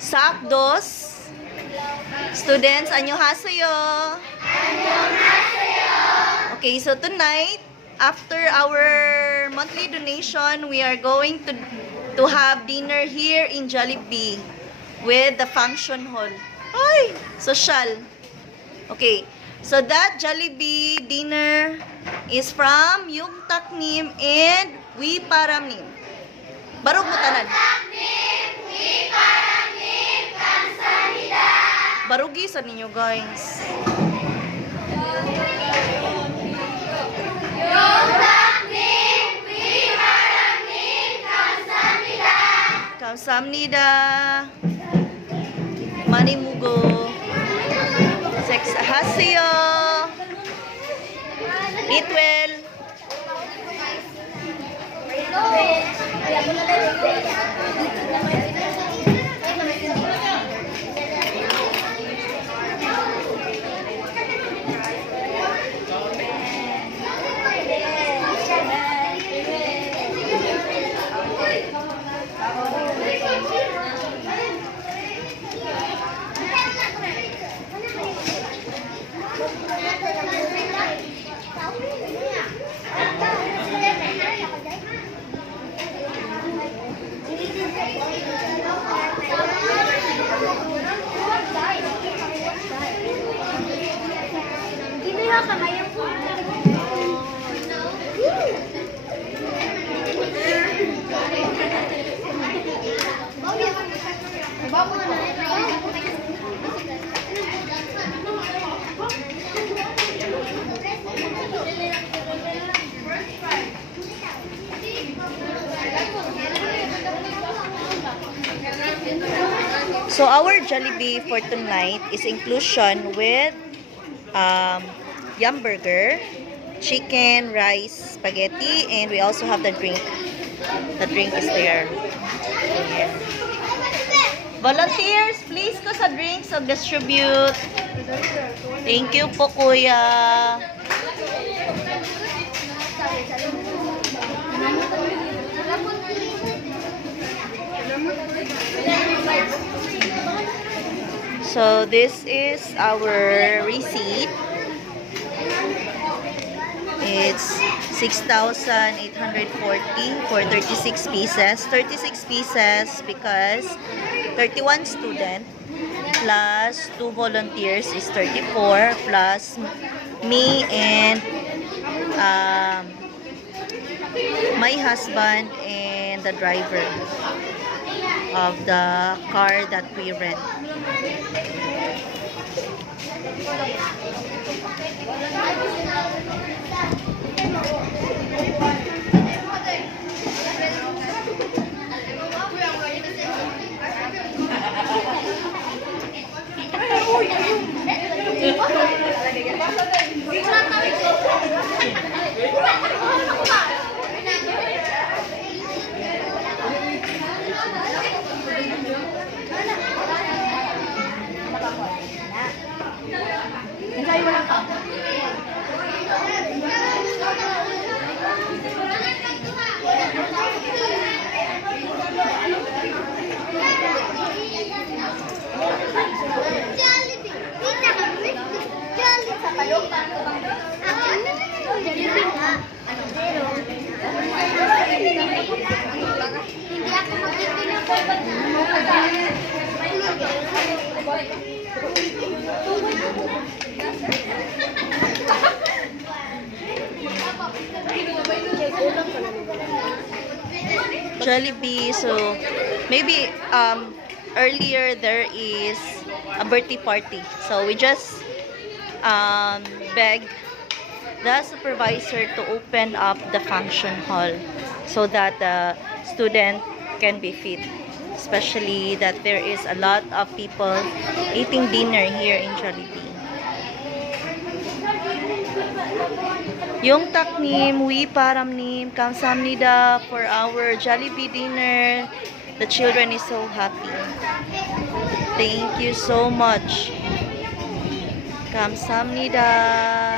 Sakdos. Students, annyeonghaseyo. Okay, so tonight, after our monthly donation, we are going to have dinner here in Jollibee with the function hall. Ay, social. Okay, so that Jollibee dinner is from Yung Taknim and We Paramnim. Barog mo tanan. Barugi sa ninyo, guys. 감사합니다. 많이 먹어. 섹스하세요. Eat well. So our Jollibee for tonight is inclusion with yum burger, chicken, rice, spaghetti, and we also have the drink. The drink is there. Ayan. Volunteers, please ko sa drinks of distribute. Thank you po, kuya. So this is our receipt. It's 6,840 for 36 pieces. 36 pieces because 31 student plus 2 volunteers is 34 plus me and my husband and the driver of the car that we rent. Jollibee, so maybe earlier there is a birthday party, so we just beg the supervisor to open up the function hall so that the student can be fit, especially that there is a lot of people eating dinner here in Jollibee. Yung Taknim, We Paramnim, 감사합니다 for our Jollibee dinner. The children is so happy. Thank you so much. 감사합니다.